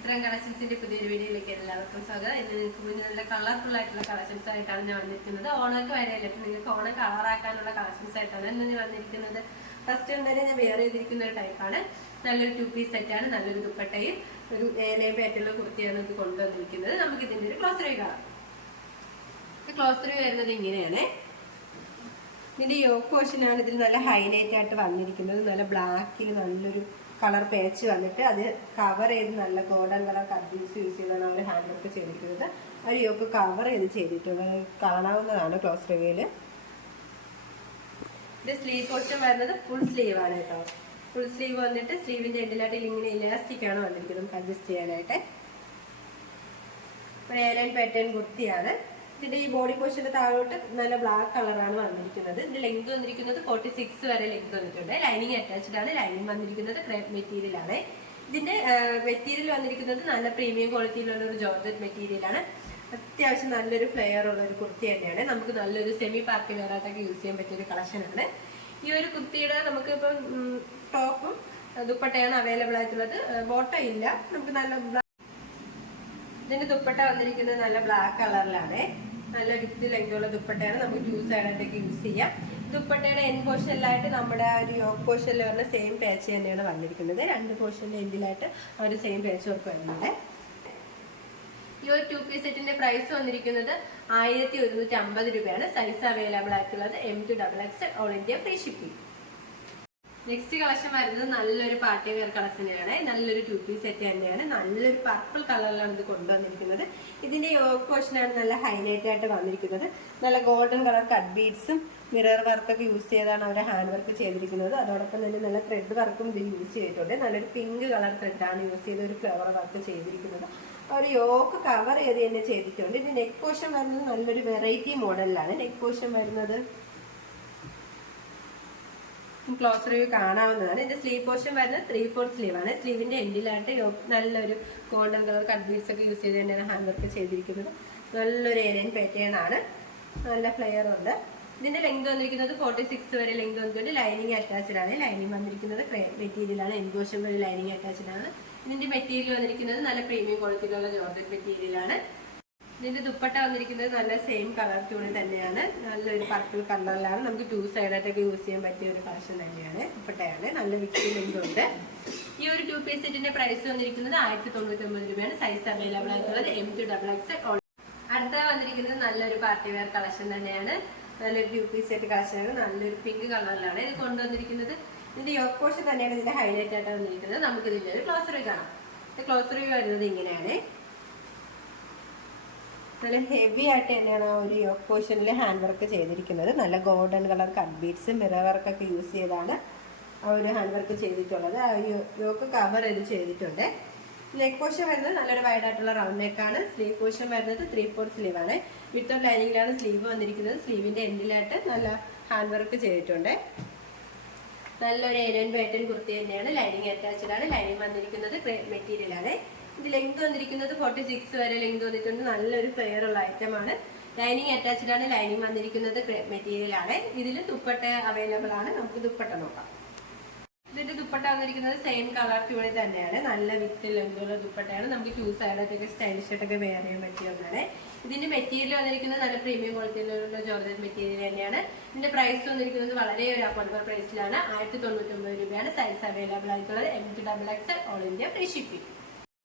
ചിത്രം കളക്ഷൻസിന്റെ പുതിയൊരു വീഡിയോയിലേക്ക് എല്ലാവർക്കും സ്വാഗതം. ഇന്ന് നിങ്ങൾക്ക് മുന്നിൽ നല്ല കളർഫുൾ ആയിട്ടുള്ള കളക്ഷൻസ് ആയിട്ടാണ് ഞാൻ വന്നിരിക്കുന്നത്. ഓണൊക്കെ വരെയല്ലേ, അപ്പൊ നിങ്ങൾക്ക് ഓണം കളറാക്കാനുള്ള കളക്ഷൻസ് ആയിട്ടാണ് ഇന്ന് ഞാൻ വന്നിരിക്കുന്നത്. ഫസ്റ്റ് തന്നെ ഞാൻ വെയർ ചെയ്തിരിക്കുന്ന ഒരു ടൈപ്പാണ്. നല്ലൊരു 2 പീസ് സെറ്റാണ്. നല്ലൊരു ദുപ്പട്ടയും ഒരു ഏലയും പേറ്റുള്ള കുർത്തിയാണ് ഇത് കൊണ്ടുവന്നിരിക്കുന്നത്. നമുക്ക് ഇതിന്റെ ഒരു ക്ലോസ് റിവ്യൂ കാണാം. ക്ലോസ് റിവ്യൂ വരുന്നത് ഇങ്ങനെയാണ്. ഇതിന്റെ യോക്ക് പോർഷനാണ് ഇതിൽ നല്ല ഹൈലൈറ്റ് ആയിട്ട് വന്നിരിക്കുന്നത്. നല്ല ബ്ലാക്കിൽ നല്ലൊരു കളർ പേച്ച് വന്നിട്ട് അത് കവർ ചെയ്ത് നല്ല ഗോൾഡൻ കളർ കട്ട്പീസ് യൂസ് ചെയ്താണ് അവർ ഹാൻഡ് വർക്ക് ചെയ്തിരിക്കുന്നത്. അവർ യോക്ക് കവർ ചെയ്ത് ചെയ്തിട്ടുള്ളത് കാണാവുന്നതാണ് ക്ലോസ് റിവ്യൂല്. ഇത് സ്ലീവ് പോർഷൻ വരുന്നത് ഫുൾ സ്ലീവ് ആണ് കേട്ടോ. ഫുൾ സ്ലീവ് വന്നിട്ട് സ്ലീവിന്റെ എൻഡിലായിട്ട് ഇങ്ങനെ ഇലാസ്റ്റിക് ആണ് വന്നിരിക്കുന്നത് നമുക്ക് അഡ്ജസ്റ്റ് ചെയ്യാനായിട്ട്. ഒരു എയർലൈൻ പാറ്റേൺ കുർത്തിയാണ്. ഇതിന്റെ ഈ ബോഡി പോർഷന്റെ താഴോട്ട് നല്ല ബ്ലാക്ക് കളറാണ് വന്നിരിക്കുന്നത്. ഇതിന്റെ ലെങ്ത് വന്നിരിക്കുന്നത് 46 വരെ ലെങ്ത് വന്നിട്ടുണ്ട്. ലൈനിങ് അറ്റാച്ച്ഡ് ആണ്. ലൈനിങ് വന്നിരിക്കുന്നത് ക്രേപ്പ് മെറ്റീരിയൽ ആണ്. ഇതിന്റെ മെറ്റീരിയൽ വന്നിരിക്കുന്നത് നല്ല പ്രീമിയം ക്വാളിറ്റിയിലുള്ള ഒരു ജോർജറ്റ് മെറ്റീരിയൽ ആണ്. അത്യാവശ്യം നല്ലൊരു ഫ്ലെയർ ഉള്ള ഒരു കുർത്തി തന്നെയാണ്. നമുക്ക് നല്ലൊരു സെമി പാർട്ടി വെയർ ആയിട്ടൊക്കെ യൂസ് ചെയ്യാൻ പറ്റിയ ഒരു കളക്ഷൻ ആണ്. ഈ ഒരു കുർത്തിയുടെ നമുക്ക് ഇപ്പം ടോപ്പും ദുപ്പട്ടയാണ് അവൈലബിൾ ആയിട്ടുള്ളത്. ബോട്ടം ഇല്ല. നമുക്ക് നല്ല ഇതിന്റെ ദുപ്പട്ട വന്നിരിക്കുന്നത് നല്ല ബ്ലാക്ക് കളറിലാണ്. നല്ല വിത്ത് ലെങ്തുള്ള ദുപ്പട്ടയാണ്. നമുക്ക് ടു സൈഡായിട്ടൊക്കെ യൂസ് ചെയ്യാം. ദുപ്പട്ടയുടെ എൻ പോർഷനിലായിട്ട് നമ്മുടെ ആ ഒരു യോക്ക് പോർഷനിൽ വരുന്ന സെയിം പാച്ച് തന്നെയാണ് വന്നിരിക്കുന്നത്. രണ്ട് പോർഷന്റെ എൻഡിലായിട്ട് ആ ഒരു സെയിം പാച്ച് വർക്ക് വരുന്നുണ്ട്. ഈ ഒരു 2 പീസ് സെറ്റിന്റെ പ്രൈസ് വന്നിരിക്കുന്നത് 1150 രൂപയാണ്. സൈസ് അവൈലബിൾ ആയിട്ടുള്ളത് M2XXL all India free shipping. Next collection വരുന്നത് നല്ലൊരു പാർട്ടി വെയർ കളക്ഷനാണ്. നല്ലൊരു 2 പീസ് സെറ്റ് തന്നെയാണ്. നല്ലൊരു പർപ്പിൾ കളറിലാണ് ഇത് കൊണ്ടുവന്നിരിക്കുന്നത്. ഇതിന്റെ യോക്ക് പോർഷനാണ് നല്ല ഹൈലൈറ്റ് ആയിട്ട് വന്നിരിക്കുന്നത്. നല്ല ഗോൾഡൻ കളർ കട്ട് ബീഡ്സും മിറർ വർക്കൊക്കെ യൂസ് ചെയ്താണ് അവർ ഹാൻഡ് വർക്ക് ചെയ്തിരിക്കുന്നത്. അതോടൊപ്പം തന്നെ നല്ല ത്രെഡ് വർക്കും ഇതിൽ യൂസ് ചെയ്തിട്ടുണ്ട്. നല്ലൊരു പിങ്ക് കളർ ത്രെഡാണ് യൂസ് ചെയ്ത് ഒരു ഫ്ലവർ വർക്ക് ചെയ്തിരിക്കുന്നത്. ഒരു യോക്ക് കവർ ചെയ്ത് തന്നെ ചെയ്തിട്ടുണ്ട്. ഇത് നെക്ക് പോർഷൻ വരുന്നത് നല്ലൊരു വെറൈറ്റി മോഡലിലാണ് നെക്ക് പോർഷൻ വരുന്നത്. ക്ലോസ് റിവ്യൂ കാണാവുന്നതാണ്. ഇതിന്റെ സ്ലീവ് പോർഷൻ വരുന്നത് 3/4 സ്ലീവ് ആണ്. സ്ലീവിന്റെ എൻഡിലായിട്ട് നല്ലൊരു ഗോൾഡൻ കളർ കട്ട് ബീഡ്സ് ഒക്കെ യൂസ് ചെയ്ത് തന്നെയാണ് ഹാൻഡ് വർക്ക് ചെയ്തിരിക്കുന്നത്. നല്ലൊരു ഏരിയൻ പാറ്റേൺ ആണ്. നല്ല ഫ്ലെയർ ഉണ്ട്. ഇതിന്റെ ലെങ്ത് വന്നിരിക്കുന്നത് 46 വരെ ലെങ്ത് വന്നിട്ടുണ്ട്. ലൈനിങ് അറ്റാച്ച്ഡ് ആണ്. ലൈനിങ് വന്നിരിക്കുന്നത് മെറ്റീരിയൽ ആണ്. എൻഡ് പോർഷൻ വരെ ലൈനിങ് അറ്റാച്ച്ഡ് ആണ്. ഇതിന്റെ മെറ്റീരിയൽ വന്നിരിക്കുന്നത് നല്ല പ്രീമിയം ക്വാളിറ്റിയിലുള്ള ജോർജറ്റ് മെറ്റീരിയൽ ആണ്. ഇതിന്റെ ദുപ്പട്ട വന്നിരിക്കുന്നത് നല്ല സെയിം കളർ ട്യൂണിൽ തന്നെയാണ്. നല്ലൊരു പർപ്പിൾ കളറിലാണ്. നമുക്ക് 2 സൈഡായിട്ടൊക്കെ യൂസ് ചെയ്യാൻ പറ്റിയ ഒരു കളക്ഷൻ തന്നെയാണ്. ദുപ്പട്ടയാണ്. നല്ല വിക്സിംഗ് ലെങ്തുണ്ട്. ഈ ഒരു 2 പീസ് സെറ്റിന്റെ പ്രൈസ് വന്നിരിക്കുന്നത് 1099 രൂപയാണ്. സൈസ് അവൈലബിൾ ആയിട്ടുള്ളത് M2XXL. അടുത്ത വന്നിരിക്കുന്നത് നല്ലൊരു പാർട്ടി വെയർ കളക്ഷൻ തന്നെയാണ്. നല്ലൊരു 2 പീസ് സെറ്റ് കളക്ഷനാണ്. നല്ലൊരു പിങ്ക് കളറിലാണ് ഇത് കൊണ്ടുവന്നിരിക്കുന്നത്. ഇതിന്റെ യോക്ക് പോർഷൻ തന്നെയാണ് ഇതിന്റെ ഹൈലൈറ്റ് ആയിട്ട് വന്നിരിക്കുന്നത്. നമുക്ക് ഇതിന്റെ ഒരു ക്ലോസ് റിവ്യൂ കാണാം. ക്ലോസ് റിവ്യൂ വരുന്നത് ഇങ്ങനെയാണ്. നല്ല ഹെവി ആയിട്ട് തന്നെയാണ് ആ ഒരു യോക്ക് പോർഷനിൽ ഹാൻഡ് വർക്ക് ചെയ്തിരിക്കുന്നത്. നല്ല golden colour cut beads mirror വർക്കൊക്കെ യൂസ് ചെയ്താണ് ആ ഒരു ഹാൻഡ് വർക്ക് ചെയ്തിട്ടുള്ളത്. ആ യോക്ക് കവർ ചെയ്ത് ചെയ്തിട്ടുണ്ട്. നെക്ക് പോർഷൻ വരുന്നത് നല്ലൊരു വൈഡ് ആയിട്ടുള്ള റൗണ്ട് നെക്കാണ്. സ്ലീവ് പോർഷൻ വരുന്നത് 3/4 സ്ലീവ് ആണ്. വിത്ത് ലൈനിങ്ങിലാണ് സ്ലീവ് വന്നിരിക്കുന്നത്. സ്ലീവിന്റെ എൻഡിലായിട്ട് നല്ല ഹാൻഡ് വർക്ക് ചെയ്തിട്ടുണ്ട്. നല്ലൊരു ഏലിയൻ പാറ്റേൺ കുർത്തി തന്നെയാണ്. ലൈനിങ് അറ്റാച്ച്ഡ് ആണ്. ലൈനിങ് വന്നിരിക്കുന്നത് ക്രേപ്പ് മെറ്റീരിയൽ ആണ്. ഇത് ലെങ്ത് വന്നിരിക്കുന്നത് 46 വരെ ലെങ്ത് വന്നിട്ടുണ്ട്. നല്ലൊരു ഫ്ലെയർ ഉള്ള ഐറ്റം ആണ്. ലൈനിങ് അറ്റാച്ച്ഡ് ആണ്. ലൈനിങ് വന്നിരിക്കുന്നത് ക്രേപ്പ് മെറ്റീരിയൽ ആണ്. ഇതിൽ ദുപ്പട്ട അവൈലബിൾ ആണ്. നമുക്ക് ദുപ്പട്ട നോക്കാം. ഇതിന്റെ ദുപ്പട്ട വന്നിരിക്കുന്നത് സെയിം കളർ ട്യൂണിൽ തന്നെയാണ്. നല്ല വിത്ത് ലെങ്തുള്ള ദുപ്പട്ടയാണ്. നമുക്ക് 2 സൈഡായിട്ടൊക്കെ സ്റ്റൈലിഷ് ആയിട്ടൊക്കെ വെയർ ചെയ്യാൻ പറ്റിയ ഒന്നാണ്. ഇതിന്റെ മെറ്റീരിയൽ വന്നിരിക്കുന്നത് നല്ല പ്രീമിയം ക്വാളിറ്റിയിലുള്ള ജോർജറ്റ് മെറ്റീരിയൽ തന്നെയാണ്. ഇതിന്റെ പ്രൈസ് വന്നിരിക്കുന്നത് വളരെ ഒരു അഫോർഡബിൾ പ്രൈസിലാണ്. 1099 രൂപയാണ്. സൈസ് അവൈലബിൾ ആയിട്ടുള്ളത് M2XXL all India free shipping.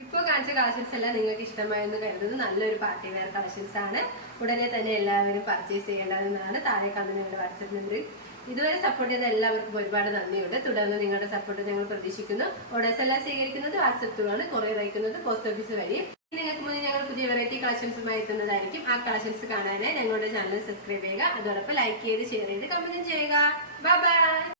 ഇപ്പോൾ കാണിച്ച കളക്ഷൻസ് എല്ലാം നിങ്ങൾക്ക് ഇഷ്ടമായെന്ന് കരുതുന്നത് നല്ലൊരു പാർട്ടി വെയർ കളക്ഷൻസ് ആണ്. ഉടനെ തന്നെ എല്ലാവരും പർച്ചേസ് ചെയ്യേണ്ടതെന്നാണ്. താഴെ കാണുന്ന ഞങ്ങളുടെ വാട്സ്ആപ്പ് നമ്പറിൽ. ഇതുവരെ സപ്പോർട്ട് ചെയ്ത എല്ലാവർക്കും ഒരുപാട് നന്ദിയുണ്ട്. തുടർന്ന് നിങ്ങളുടെ സപ്പോർട്ട് ഞങ്ങൾ പ്രതീക്ഷിക്കുന്നു. ഓർഡേഴ്സ് എല്ലാം സ്വീകരിക്കുന്നത് വാട്സ്ആപ്പ് ത്രൂ ആണ്. കൊറിയർ അയക്കുന്നത് പോസ്റ്റ് ഓഫീസ് വഴി. നിങ്ങൾക്ക് മുന്നിൽ ഞങ്ങൾ പുതിയ വെറൈറ്റി കളക്ഷൻസുമായി എത്തുന്നതായിരിക്കും. ആ കളക്ഷൻസ് കാണാനായി ഞങ്ങളുടെ ചാനൽ സബ്സ്ക്രൈബ് ചെയ്യുക. അതോടൊപ്പം ലൈക്ക് ചെയ്ത് ഷെയർ ചെയ്ത് കമന്റ് ചെയ്യുക. Bye bye.